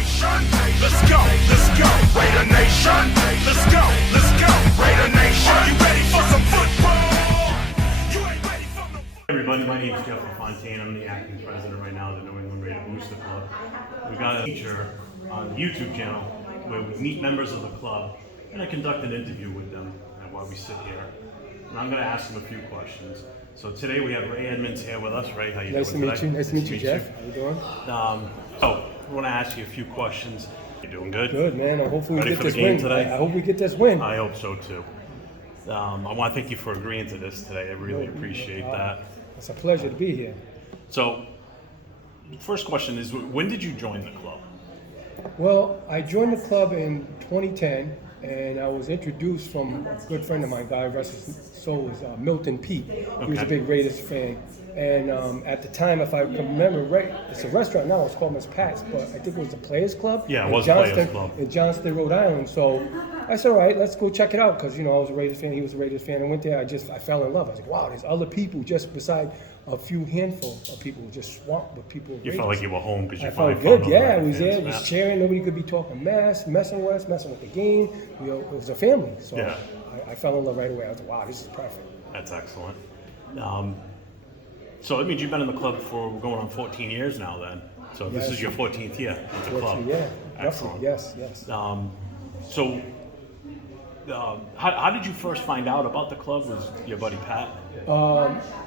Nation, let's go, Raider Nation, let's go, Raider Nation. Are you ready for some football? You ain't ready for no. Hey everybody, my name is Jeff LaFontaine. I'm the acting president right now of the New England Raider Booster Club. We got a feature on the YouTube channel where we meet members of the club and I conduct an interview with them while we sit here. And I'm going to ask them a few questions. So today we have Ray Edmonds here with us. Ray, how you doing today? Nice to meet you, Jeff. How you doing? So I want to ask you a few questions. You doing good? Good, man. Hopefully we Ready get for this the game win today? I hope we get this win. I hope so too. I want to thank you for agreeing to this today. I really appreciate that. It's a pleasure to be here. So, first question is, when did you join the club? Well, I joined the club in 2010, and I was introduced from a good friend of mine, God rest his soul, was Milton Pete. He was a big Raiders fan. And at the time, if I can remember right, it's a restaurant now, it's called Miss Pat's, but I think it was the Players Club. Yeah, it was Players Club. In Johnston, Rhode Island. So I said, all right, let's go check it out, because, you know, I was a Raiders fan, he was a Raiders fan. I went there, I fell in love. I was like, wow, there's other people just beside a few handful of people who just swamped with people. You felt like you were home because you I finally felt good, found yeah. I other was there, fans. was cheering. Nobody could be talking messing with us, messing with the game. You know, it was a family. So Yeah. I fell in love right away. I was like, wow, this is perfect. That's excellent. So that means you've been in the club for going on 14 years now then. So this is your 14th year at the club. Yeah, Excellent. definitely, yes. So how did you first find out about the club? Was your buddy Pat?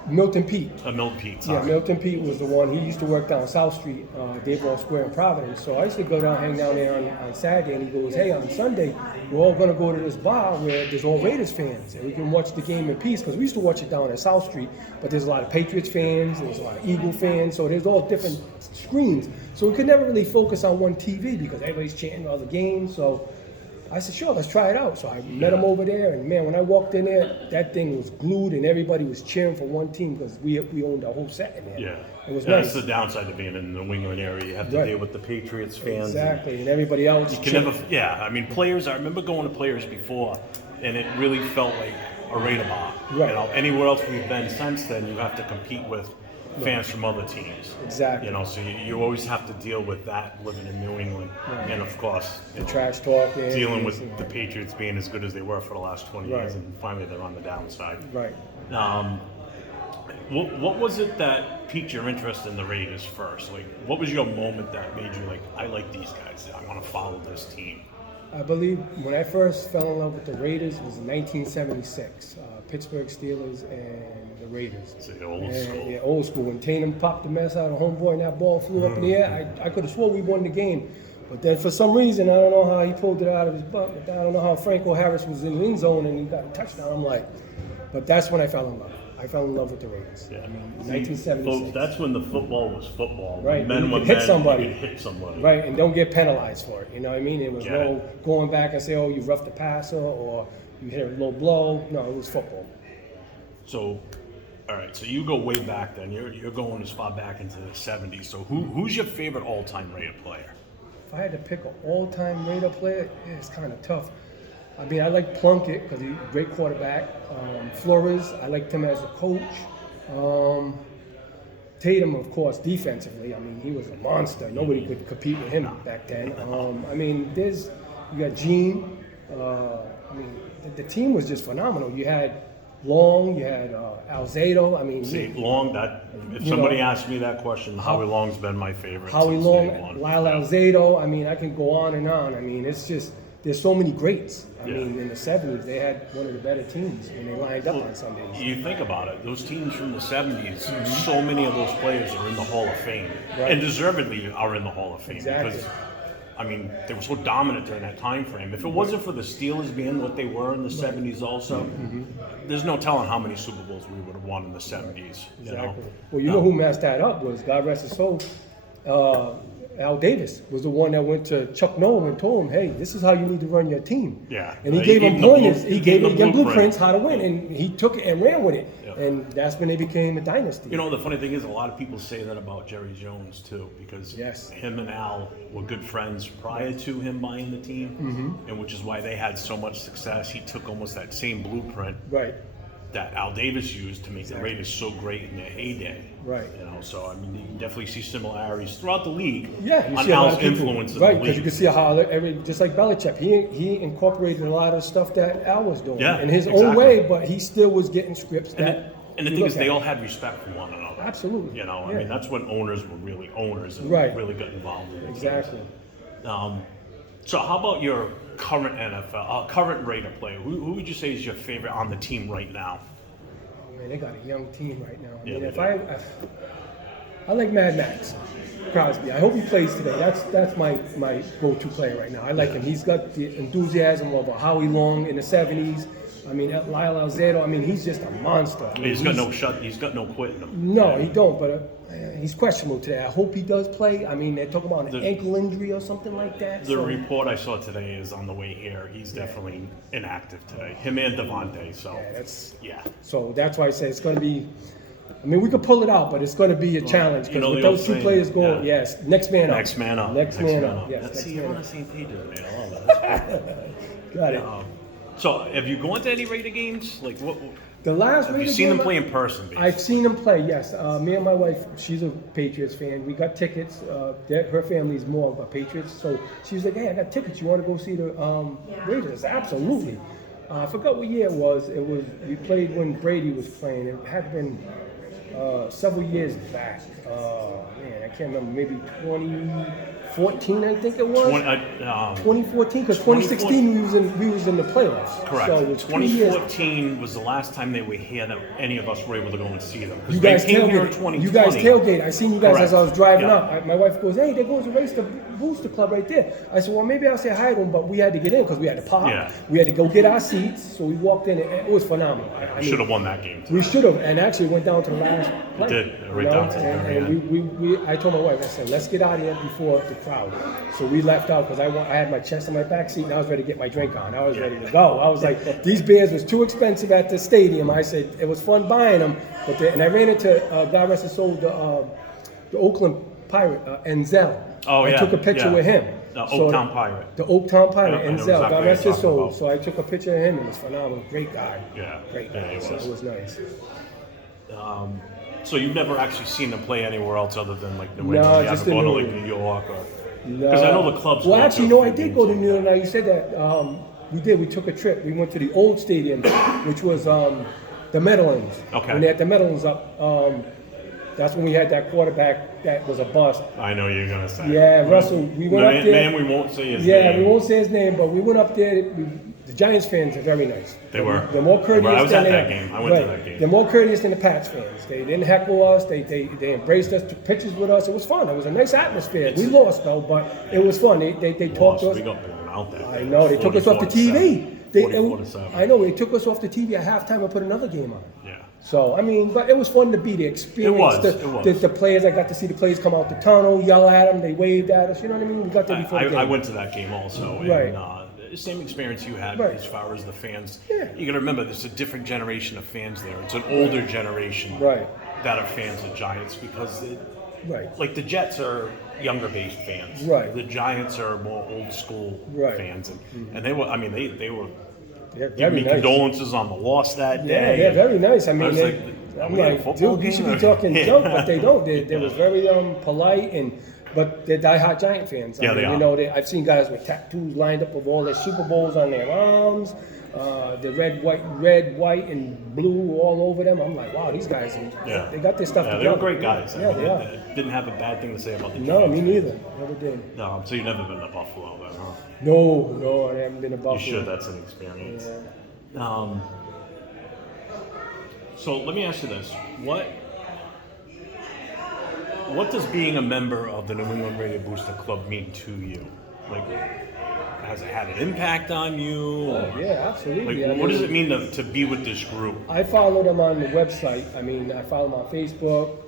Milton Pete. Milton Pete, Yeah, sorry. Milton Pete was the one. He used to work down South Street, Dayball Square in Providence. So I used to go down, hang down there on Saturday, and he goes, hey, on Sunday, we're all going to go to this bar where there's all Raiders fans, and we can watch the game in peace, because we used to watch it down at South Street, but there's a lot of Patriots fans, there's a lot of Eagle fans, so there's all different screens. So we could never really focus on one TV because everybody's chanting all the games. So I said, sure, let's try it out. So I met him over there, and man, when I walked in there, that thing was glued, and everybody was cheering for one team because we owned the whole set in there. Yeah. It was That's nice. the downside of being in the New England area. You have to deal with the Patriots fans. Exactly, and everybody else. You can never, I mean, players, I remember going to Players before, and it really felt like a Raider bar. Right. You know, anywhere else we've been since then, you have to compete with fans from other teams. Exactly. You know, so you always have to deal with that living in New England. Right. And of course, The trash talk. dealing with the Patriots being as good as they were for the last 20 years, Right. and finally they're on the downside. Right. What was it that piqued your interest in the Raiders first? Like, what was your moment that made you like, I like these guys, I want to follow this team? I believe when I first fell in love with the Raiders was in 1976. Pittsburgh Steelers and the Raiders. It's the old school. Yeah, old school. When Tatum popped the mess out of homeboy and that ball flew up in the air, I could have swore we won the game. But then for some reason, I don't know how he pulled it out of his butt. I don't know how Franco Harris was in the end zone and he got a touchdown. I'm like, but that's when I fell in love. I fell in love with the Raiders. Yeah. I mean, See, 1976. folks, that's when the football was football. Right. Men You were could hit men, somebody. You could hit somebody. Right, and don't get penalized for it. You know what I mean? It was Get no it. going back and say, oh, you roughed the passer or you hit a low blow. No, it was football. So, all right. So you go way back then. You're going as far back into the 70s. So who's your favorite all-time Raider player? If I had to pick an all-time Raider player, it's kind of tough. I mean, I like Plunkett because he's a great quarterback. Flores, I liked him as a coach. Tatum, of course, defensively. I mean, he was a monster. Nobody could compete with him back then. I mean, you got Gene. I mean, the team was just phenomenal. You had Long, you had Alzado. I mean, See, Long. If somebody asked me that question, Howie Long's been my favorite. Howie since Long, day one. Lyle Alzado. I mean, I can go on and on. I mean, it's just there's so many greats. I Yeah. mean, in the '70s, they had one of the better teams when they lined up on Sundays. You think about it, those teams from the 70s, so many of those players are in the Hall of Fame. Right. And deservedly are in the Hall of Fame. Exactly. Because, I mean, they were so dominant during that time frame. If it wasn't for the Steelers being what they were in the 70s also, there's no telling how many Super Bowls we would have won in the 70s. You know? Exactly. Well, you know who messed that up was, God rest his soul, Al Davis was the one that went to Chuck Noll and told him, hey, this is how you need to run your team. Yeah. And he He gave gave him him the pointers. blue- He gave him blueprint. blueprints how to win. And he took it and ran with it. Yeah. And that's when they became a dynasty. You know, the funny thing is, a lot of people say that about Jerry Jones, too, because Yes. him and Al were good friends prior to him buying the team, and which is why they had so much success. He took almost that same blueprint Right. that Al Davis used to make the Raiders so great in their heyday. Right. You know, so I mean, you can definitely see similarities throughout the league. Yeah, you on see a lot Al's of people, influence in right? the Because you league. can see how just like Belichick, he incorporated a lot of stuff that Al was doing Yeah, in his own exactly. way, but he still was getting scripts that. And the you thing look is, they at. all had respect for one another. Absolutely. You know, I Yeah. mean, that's when owners were really owners and Right. really got involved in the Exactly. games. So how about your current current Raider player? Who would you say is your favorite on the team right now? Man, they got a young team right now. I Yeah, mean, they if do. I like Mad Max Crosby. I hope he plays today. That's my go-to player right now. I like him. He's got the enthusiasm of a Howie Long in the '70s. I mean, Lyle Alzado. I mean, he's just a monster. I mean, He's got no quit in him. No, he don't. But he's questionable today. I hope he does play. I mean, they're talking about an ankle injury or something like that. The report I saw today is on the way here. He's definitely inactive today. Him and Devontae. So So that's why I say it's going to be. I mean, we could pull it out, but it's going to be a challenge because with the old those two saying, players going, yeah. yes, next man up. Next man up. Next man up. Yes, Let's next see, man you're on up. the same page as me. I love that. Got it. So, have you gone to any Raider games? Like, what? The last Have you Raider seen game them play in person? Basically? I've seen them play. Yes, me and my wife. She's a Patriots fan. We got tickets. Her family's more of a Patriots, so she was like, "Hey, I got tickets. You want to go see the Raiders?" Absolutely. I forgot what year it was. We played when Brady was playing. It had been several years back. Man, I can't remember. Maybe 2014, I think it was. 2014, because 2016 we was in the playoffs. Correct. So it was 2 years. 2014 was the last time they were here that any of us were able to go and see them. 'Cause You guys they came here in tailgate. 2020. You guys tailgate. I seen you guys as I was driving Yeah. up. My wife goes, "Hey, there goes the Race the Booster Club right there." I said, "Well, maybe I'll say hi to them," but we had to get in because we had to park. Yeah. We had to go get our seats, so we walked in. And it was phenomenal. I mean, Should have won that game. we should have, and actually went down to the last play. did, right down to the very and I told my wife, I said, "Let's get out of here before the crowd." So we left out because I had my chest in my back seat and I was ready to get my drink on. I was ready to go. I was like, these beers was too expensive at the stadium. I said it was fun buying them, and I ran into God rest his soul, the Oakland Pirate Enzel. Oh, I yeah, took a picture yeah. with him. The Oaktown Pirate. The Oaktown Pirate, Yeah, I know Enzel, exactly God what rest you're his talking soul. about. So I took a picture of him, and it was phenomenal. Great guy. Yeah. Great Yeah, guy. he So was. it was nice. So you've never actually seen them play anywhere else other than like New No, England? You just haven't in gone to New like New York or? No. Because I know the clubs. Well, go actually, to a no, I few did go to games. New York. Now you said that. We did. We took a trip. We went to the old stadium, which was the Meadowlands. Okay. When they had the Meadowlands up, that's when we had that quarterback that was a bust. I know you're gonna say. Yeah, Russell. We went up there. Man, we won't say his Yeah, name. we won't say his name, but we went up there. The Giants fans are very nice. They were. They're more courteous. I was than at they that are. game. I went to that game. They're more courteous than the Pats fans. They didn't heckle us. They embraced us, took pictures with us. It was fun. It was a nice atmosphere. We lost though, but it was fun. They talked to us. We got blown out that I day. know they took us off the 44-7. TV. 44-7. I know they took us off the TV at halftime and put another game on. Yeah. So I mean, but it was fun to be there. Experience It was. The players. I got to see the players come out the tunnel, yell at them. They waved at us. You know what I mean? We got there before the game. I went to that game also. Right. And, same experience you had Right. as far as the fans. Yeah. You got to remember, there's a different generation of fans there. It's an older generation Right. that are fans of Giants because, Right. like the Jets are younger based fans. Right. The Giants are more old school Right. fans, and they were. I mean, they were They're giving very me nice. condolences on the loss that Yeah, day. they're very nice. I mean, was like, are I'm we at a like, football dude, you should game be or- talking Yeah. junk, but they don't. They was very polite but they're diehard Giant fans. Yeah, they You are. know, I've seen guys with tattoos lined up of all their Super Bowls on their arms, the red, white, and blue all over them. I'm like, wow, these guys, Yeah. they got their stuff Yeah, together. they were great guys. Yeah, I mean, they are. didn't have a bad thing to say about the No, Giants. me neither. Never did. So you've never been to Buffalo then, huh? No, I haven't been to Buffalo. You should. That's an experience. Yeah. So let me ask you this: what does being a member of the New England Radio Booster Club mean to you? Like, has it had an impact on you? Or, Yeah, absolutely. Like, what does it mean to be with this group? I follow them on the website. I mean, I follow them on Facebook.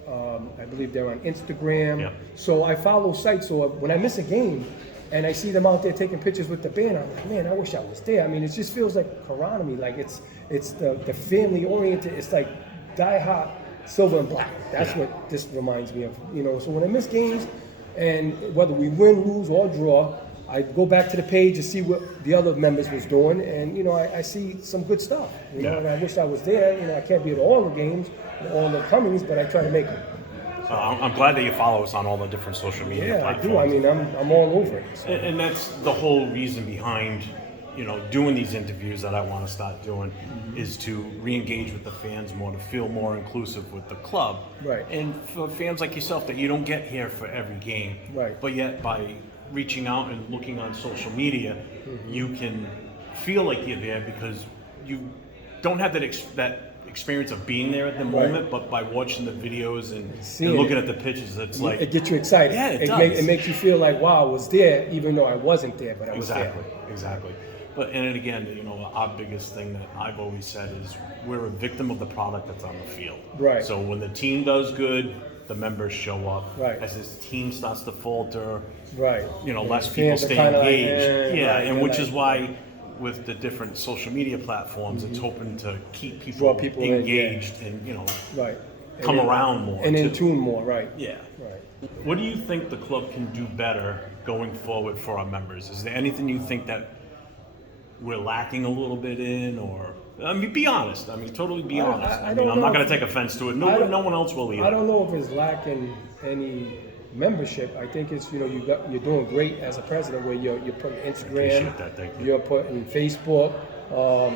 I believe they're on Instagram. Yeah. So I follow sites. So when I miss a game and I see them out there taking pictures with the band, I'm like, man, I wish I was there. I mean, it just feels like Quran to me. Like it's the family oriented. It's like Die Hard, silver and black. That's what this reminds me of. You know, so when I miss games, and whether we win, lose, or draw, I go back to the page to see what the other members was doing, and I see some good stuff. And I wish I was there. I can't be at all the games, all the comings, but I try to make them. I'm glad that you follow us on all the different social media platforms. I do. I'm all over it. So. And that's the whole reason behind, doing these interviews that I want to start doing, is to re-engage with the fans more, to feel more inclusive with the club. Right. And for fans like yourself that you don't get here for every game. Right. But yet by reaching out and looking on social media, you can feel like you're there because you don't have that experience of being there at the moment, but by watching the videos and looking at the pictures, it's like it gets you excited. Yeah, it does. It makes you feel like, wow, I was there, even though I wasn't there, but I was there. Exactly. But and again, our biggest thing that I've always said is we're a victim of the product that's on the field. Right. So when the team does good, the members show up. Right. As this team starts to falter, right. Less people stay engaged. Right, and which is why with the different social media platforms, it's hoping to keep people, draw people engaged and right. come around more and in tune more. Right. Yeah. Right. What do you think the club can do better going forward for our members? Is there anything you think that we're lacking a little bit in, or be honest. Totally be honest. I'm not going to take offense to it. No one else will either. I don't know if it's lacking any membership. I think it's you're doing great as a president, where you're putting Instagram, you're putting Facebook.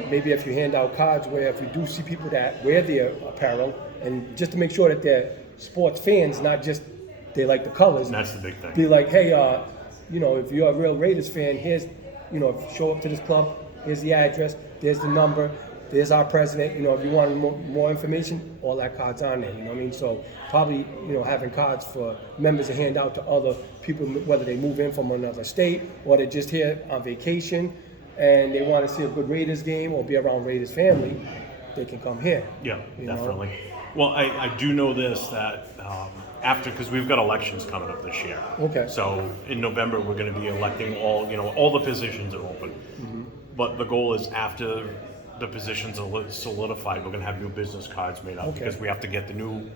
Maybe if you hand out cards, where if you do see people that wear their apparel, and just to make sure that they're sports fans, not just they like the colors. And that's the big thing. Be like, hey, if you're a real Raiders fan, here's show up to this club. Here's the address. There's the number. There's our president. If you want more information, all that cards on there. So probably having cards for members to hand out to other people, whether they move in from another state or they're just here on vacation and they want to see a good Raiders game or be around Raiders family, they can come here. Yeah, definitely. Well, I do know this, that because we've got elections coming up this year. Okay. So in November we're going to be electing all the positions are open. Mm-hmm. But the goal is after the positions are solidified, we're going to have new business cards made up because we have to get the new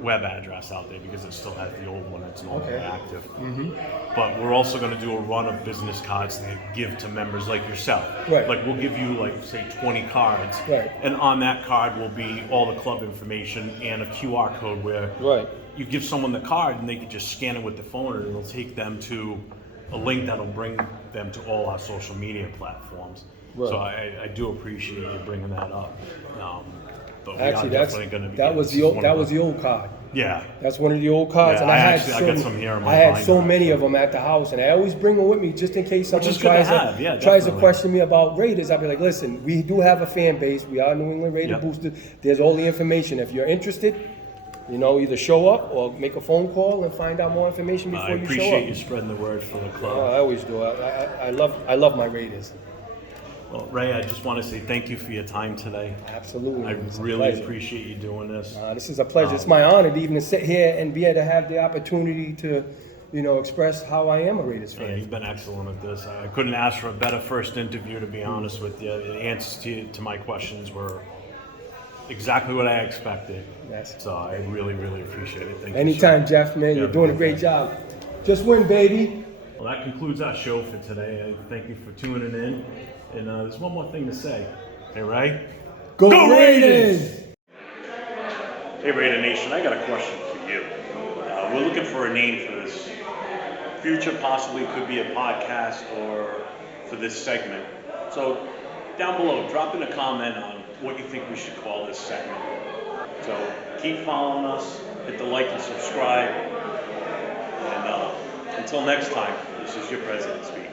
web address out there because it still has the old one that's no longer active. Mm-hmm. But we're also going to do a run of business cards to give to members like yourself. Right. Like we'll give you say 20 cards, and on that card will be all the club information and a QR code where you give someone the card and they can just scan it with the phone and it'll take them to a link that'll bring them to all our social media platforms. Right. So I do appreciate you bringing that up. But actually, that was the old card. Yeah, that's one of the old cards, and I got some here. I had so many of them at the house, and I always bring them with me just in case someone tries to question me about Raiders. I'll be like, listen, we do have a fan base. We are New England Raider boosted. There's all the information. If you're interested, either show up or make a phone call and find out more information before you show up. I appreciate you spreading the word for the club. I always do. I love my Raiders. Well, Ray, I just want to say thank you for your time today. Absolutely. I really appreciate you doing this. This is a pleasure. It's my honor to even sit here and be able to have the opportunity to, express how I am a Raiders fan. You've been excellent at this. I couldn't ask for a better first interview, to be honest with you. The answers to my questions were exactly what I expected. Yes. So I really, really appreciate it. Thank you. Anytime, Jeff, man. You're doing a great job. Just win, baby. Well, that concludes our show for today. Thank you for tuning in. And there's one more thing to say. Hey, Ray? Go Raiders! Hey, Raider Nation, I got a question for you. We're looking for a name for this future, possibly could be a podcast or for this segment. So down below, drop in a comment on what you think we should call this segment. So keep following us, hit the like and subscribe. And until next time, this is your president speaking.